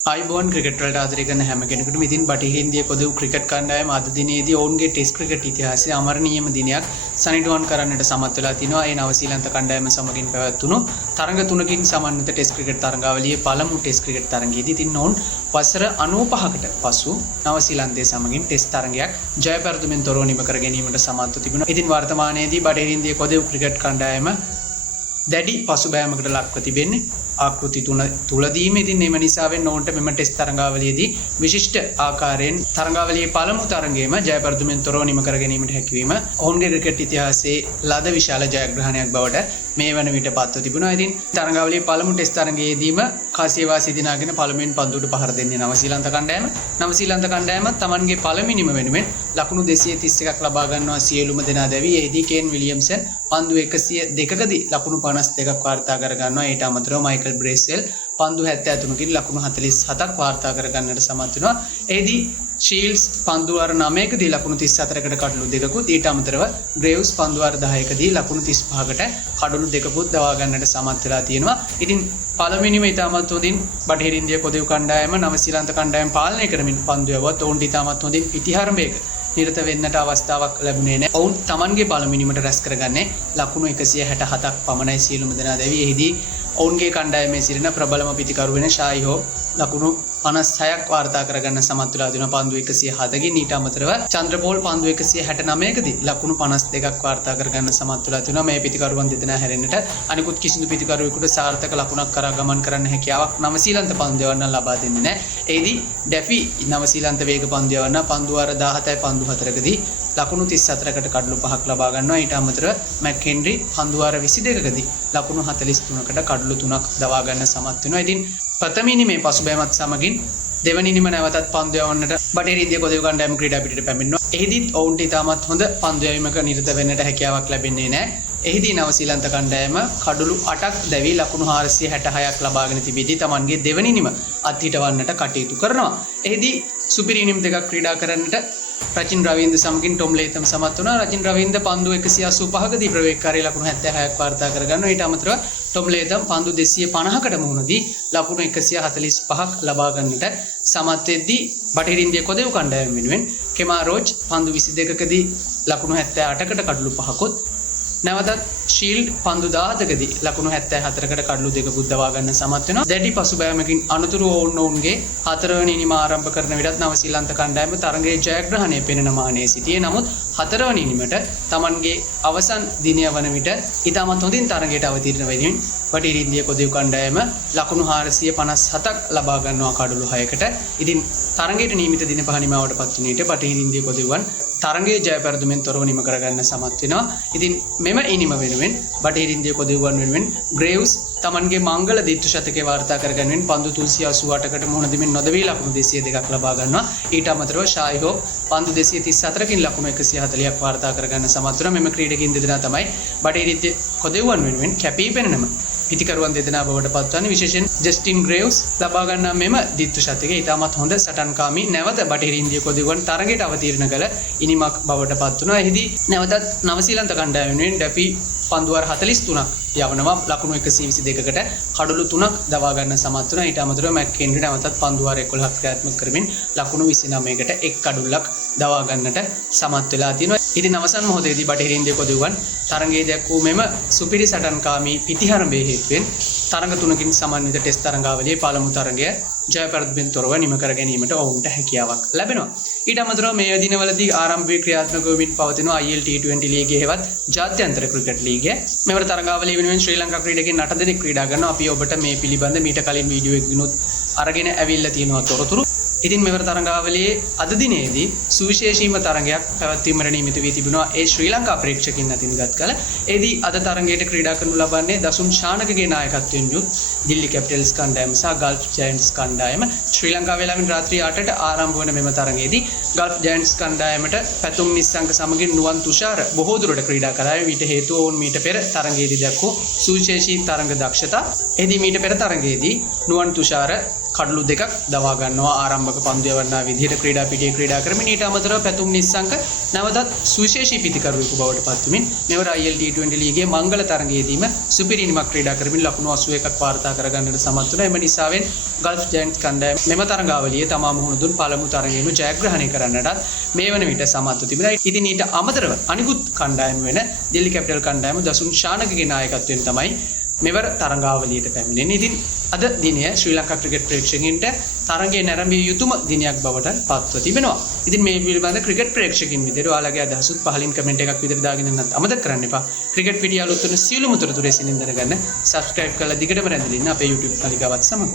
ආයිබෝන් cricket වලට ආදරය කරන හැම කෙනෙකුටම ඉතින් බටහිර ඉන්දිය පොදු ක්‍රිකට් කණ්ඩායම අද දිනේදී ඔවුන්ගේ ටෙස්ට් ක්‍රිකට් ඉතිහාසයේ අමරණීයම දිනයක් සනිටුවන් කරන්නට සමත් වෙලා තිනවා. ඒ නවසීලන්ත කණ්ඩායම සමගින් පැවැත්වුණු තරඟ තුනකින් සමන්විත ටෙස්ට් ක්‍රිකට් තරඟාවලියේ පළමු ටෙස්ට් ක්‍රිකට් තරඟයේදී ඉතින් ඔවුන් වසර 95කට පසු නවසීලන්තයේ සමගින් ටෙස්ට් තරඟයක් ජය පෙරදුමින් තොරව නිම කර ගැනීමට සමත්ව තිබුණා. ඉතින් වර්තමානයේදී බටහිර ඉන්දිය පොදු ක්‍රිකට් කණ්ඩායම දැඩි පසුබෑමකට ලක්ව තිබෙන්නේ. ආකෘති තුලදීම ඉතින් එම නිසාවෙන් ඔවුන්ට මෙම ටෙස්ට් තරඟාවලියේදී විශිෂ්ට ආකාරයෙන් තරඟාවලියේ පළමු තරඟයේම ජය පෙරදුමින් තොරව නිම කර ගැනීමට හැකියවීම ඔවුන්ගේ ක්‍රිකට් ඉතිහාසයේ ලද විශාල ජයග්‍රහණයක් බවට මේ වන විට පත්ව තිබුණා. ඉතින් තරඟාවලියේ පළමු ටෙස්ට් තරඟයේදීම කාසියවාසී දිනාගෙන පළමුවෙන් පන්දුවට පහර දෙන්නේ නවසීලන්ත කණ්ඩායම. නවසීලන්ත කණ්ඩායම තමන්ගේ පළමුවෙනිම වෙනුවෙන් ලකුණු 231ක් ලබා ගන්නවා සියලුම දෙනා දැවි. එෙහිදී කේන් විලියම්සන් පන්දු 102කදී ලකුණු 52ක් වාර්තා කර ගන්නවා. ඊට අමතරව මයිකල් බ්‍රේසෙල් පන්දු 73කින් ලකුණු 47ක් වාර්තා කර ගන්නට සමත් වෙනවා. එෙහිදී ශීල්ඩ්ස් පන්දු වාර 9කදී ලකුණු 34කට කඩලු දෙකකුත් ඊට අමතරව ග්‍රේව්ස් පන්දු වාර 10කදී ලකුණු 35කට කඩලු දෙකකුත් දවා ගන්නට සමත් වෙලා තියෙනවා. ඉතින් පළවෙනිම ඉතාමත් හොඳින් බටහිර ඉන්දිය පොදු කණ්ඩායම නවසීලන්ත කණ්ඩායම පාලනය කරමින් පන්දු යවුවත් ඔවුන්ට ඉතාමත් හොඳින් පිටිහරඹයක නිරත වෙන්නට අවස්ථාවක් ලැබුණේ නැහැ. ඔවුන් තමන්ගේ පළවෙනිමට රැස් කරගන්නේ ලකුණු 167ක් පමණයි සියලුම දෙනා දැවි. එහිදී ඔවුන්ගේ කණ්ඩායමේ සිටින ප්‍රබලම පිතිකරු වෙන ෂායි හෝප් ලකුණු 56ක් වාර්තා කරගන්න සමත් වෙලා දෙනවා පන්දු 107කින්. ඊට අමතරව චන්ද්‍රපෝල් පන්දු 169කදී ලකුණු 52ක් වාර්තා කරගන්න සමත් වෙලා තිනවා. මේ පිතිකරුවන් දෙදෙනා හැරෙන්නට අනිකුත් කිසිදු පිතිකරුවෙකුට සාර්ථක ලකුණක් කරා ගමන් කරන්න හැකියාවක් නවසීලන්ත පන්දු යවන්න ලබා දෙන්නේ නැහැ. එෙහිදී ඩැෆි නවසීලන්ත වේග පන්දු යවන්න පන්දු වාර 17යි පන්දු 4කදී ලකුණු 34කට කඩලු 5ක් ලබා ගන්නවා. ඊට අමතරව මැක්හෙන්රි පන්දු වාර 22කදී ලකුණු 43කට කඩලු 3ක් දවා ගන්න සමත් වෙනවා. ඉතින් ප්‍රථමිනි මේ පසුබෑමත් සමගින් දෙවනිනිම නැවතත් පන්දු යවන්නට බටහිර ඉන්දිය පොදු කණ්ඩායම ක්‍රීඩා පිටට පැමිණෙනවා. එහිදීත් ඔවුන්ට ඉතාමත් හොඳ පන්දු යැවීමක නිරත වෙන්නට හැකියාවක් ලැබෙන්නේ නැහැ. එහිදී නවසීලන්ත කණ්ඩායම කඩලු 8ක් දැවි ලකුණු 466ක් ලබාගෙන තිබෙදී තමන්ගේ දෙවනිනිම අත්හිටවන්නට කටයුතු කරනවා. එහිදී සුපිරි ඉනිම් දෙකක් ක්‍රීඩා කරන්නට රචින් රවීන්ද්‍ර සමගින් ටොම් ලේතම් සමත් වුණා. රචින් රවීන්ද්‍ර පන්දු 185කදී ප්‍රවේශකාරී ලකුණු 76ක් වාර්තා කර ගන්නවා. ඊට අමතරව ටොම් ලේතම් පන්දු 250කට මුහුණදී ලකුණු 145ක් ලබා ගන්නට සමත් වෙද්දී බටහිර ඉන්දිය කොදෙව් කණ්ඩායම වෙනුවෙන් කෙමා රෝච් පන්දු 22කදී ලකුණු 78කට කඩලු 5කුත් නැවතත් ශීල්ඩ් පන්දු 17කදී ලකුණු 74කට කඩලු දෙකකුත් දවා ගන්න සමත් වෙනවා. දැඩි පසුබෑමකින් අනතුරුව ඔවුන්ගේ හතරවෙනි ඉනිම ආරම්භ කරන විටත් නවසීලන්ත කණ්ඩායම තරගයේ ජයග්‍රහණය පෙනෙන මානයේ සිටියේ. නමුත් හතරවෙනි ඉනිමට තමන්ගේ අවසන් දිනය වන විට ඉතාමත් හොඳින් තරගයට අවතීර්ණ වෙමින් බටහිර ඉන්දිය පොදු කණ්ඩායම ලකුණු 457ක් ලබා ගන්නවා කඩලු 6කට. ඉතින් තරගයේ නියමිත දින පහ නිමාවට පත් වුණ විට බටහිර ඉන්දිය පොදුවන් තරගයේ ජය පෙරදුමින් තොරව නිම කරගන්න සමත් වෙනවා. ඉතින් මෙම ඉනිම වෙනුවෙන් බටහිර ඉන්දිය පොදුවන් වෙනුවෙන් ග්‍රේව්ස් තමන්ගේ මංගල දිත්තු ශතකයේ වාර්තා කරගන්නෙන් පන්දු 388කට මුහුණ දෙමින් නොදවී ලකුණු 202ක් ලබා ගන්නවා. ඊට අමතරව ෂායි හෝප් පන්දු 234කින් ලකුණු 140ක් වාර්තා කරගන්න සමත් වෙනවා. මෙම ක්‍රීඩකයින් දෙදෙනා තමයි බටහිර ඉන්දිය පොදුවන් වෙනුවෙන් කැපී පෙනෙනම පිතිකරුවන් දෙදෙනා බවට පත්වන්නේ. විශේෂයෙන් ජස්ටින් ග්‍රේව්ස් ලබා ගන්නා මෙම දිත්තු ශතකයේ ඉතාමත් හොඳ සටන්කාමී නැවත බටහිර ඉන්දිය පොදුවන් තරගයට අවතීර්ණ කළ ඉනිමක් බවට පත් වුණා. එහිදී නැවතත් නවසීලන්ත කණ්ඩායම වෙනුවෙන් ඩැෆි පන්දු වාර 43ක් යවනවා ලකුණු 122කට කඩලු 3ක් දවා ගන්න සමත් වුණා. ඊට අමතරව මැක්කෙන්රි නැවතත් පන්දු වාර 11ක් ක්‍රියාත්මක කරමින් ලකුණු 29කට එක් කඩුල්ලක් දවා ගන්නට සමත් වෙලා තිනවා. ඉතින් අවසන් මොහොතේදී බටහිර ඉන්දිය පොදුවන් තරගයේ දැක්වූ මෙම සුපිරි සටන්කාමී පිටිහරඹේ හේතුවෙන් තරග තුනකින් සමන්විත ටෙස්ට් තරඟාවලියේ පළමු තරගය ජය පෙරදුමින් තොරව නිම කර ගැනීමට ඔවුන්ට හැකියාවක් ලැබෙනවා. ඊට අමතරව මේ දිනවලදී ආරම්භයේ ක්‍රියාත්මක වෙමින් පවතින IL T20 ලීගයේ හෙවත් ජාත්‍යන්තර ක්‍රිකට් ලීගය මෙවර තරඟාවලිය වෙනුවෙන් ශ්‍රී ලංකා ක්‍රීඩකයන් 8 දෙනෙක් ක්‍රීඩා කරනවා. අපි ඔබට මේ පිළිබඳ මීට කලින් වීඩියෝ එකකිනුත් අරගෙන ඇවිල්ලා තියෙනවා තොරතුරු. ඉතින් මෙවර තරඟාවලියේ අද දිනේදී සුවිශේෂීම තරගයක් පැවැත්වීමට නියමිත වී තිබෙනවා. ඒ ශ්‍රී ලංකා ප්‍රේක්ෂකින් අතින්ගත් කළ එදී අද තරගයට ක්‍රීඩා කරනු ලබන්නේ දසුන් ශානකගේ නායකත්වයෙන් යුත් දිල්ලි කැපිටල්ස් කණ්ඩායම සහ ගල්ෆ් ජයන්ට්ස් කණ්ඩායම. ශ්‍රී ලංකා වේලාවෙන් රාත්‍රී 8ට ආරම්භ වන මෙම තරගයේදී ගල්ෆ් ජයන්ට්ස් කණ්ඩායමට පැතුම් නිස්සංක සමගින් නුවන් තුෂාර බොහෝ දුරට ක්‍රීඩා කරාය. ඊට හේතුව ඔවුන් මීට පෙර තරගයේදී දැක්වූ සුවිශේෂී තරග දක්ෂතා. එදී මීට පෙර තරගයේදී නුවන් තුෂාර කඩලු දෙකක් දවා ගන්නවා ආරම්භක පන්දු යවන්නා විදිහට ක්‍රීඩා පිටියේ ක්‍රීඩා කරමින් ඊට අමතරව පැතුම් නිස්සංක නැවතත් සුවිශේෂී පිතිකරුවෙකු බවට පත් වෙමින් මෙවර IL T20 ලීගයේ මංගල තරගයේදීම සුපිරිනිමක් ක්‍රීඩා කරමින් ලකුණු 81ක් වාර්තා කරගන්නට සමත් වුණා. එම නිසාවෙන් ගල්ෆ් ජයන්ට්ස් කණ්ඩායම මෙම තරගාවලියේ තමා මුහුණ දුන් පළමු තරගයේම ජයග්‍රහණය කරන්නටත් මේ වන විට සමත්ව තිබෙනවා. ඉතින් ඊට අමතරව අනිකුත් කණ්ඩායම වෙන දිල්ලි කැපිටල් කණ්ඩායම දසුන් ශානකගේ නායකත්වයෙන් තමයි මෙවර තරගාවලියට පැමිණෙන්නේ. ඉතින් අද දිනය ශ්‍රී ලංකා ක්‍රිකට් ප්‍රේක්ෂකයන්ට තරගයේ නැරඹිය යුතුම දිනයක් බවට පත්ව තිබෙනවා. ඉතින් මේ පිළිබඳ ක්‍රිකට් ප්‍රේක්ෂකින් විදිහට ඔයාලගේ අදහසුත් පහලින් කමෙන්ට් එකක් විදිහට දාගෙන යන්නත් අමතක කරන්න එපා. ක්‍රිකට් පිටිය අලුත් වෙන සියලුම තොරතුරු එසේනින් දැනගන්න subscribe කරලා දිගටම රැඳිලා ඉන්න අපේ YouTube නාලිකාවත් සමග.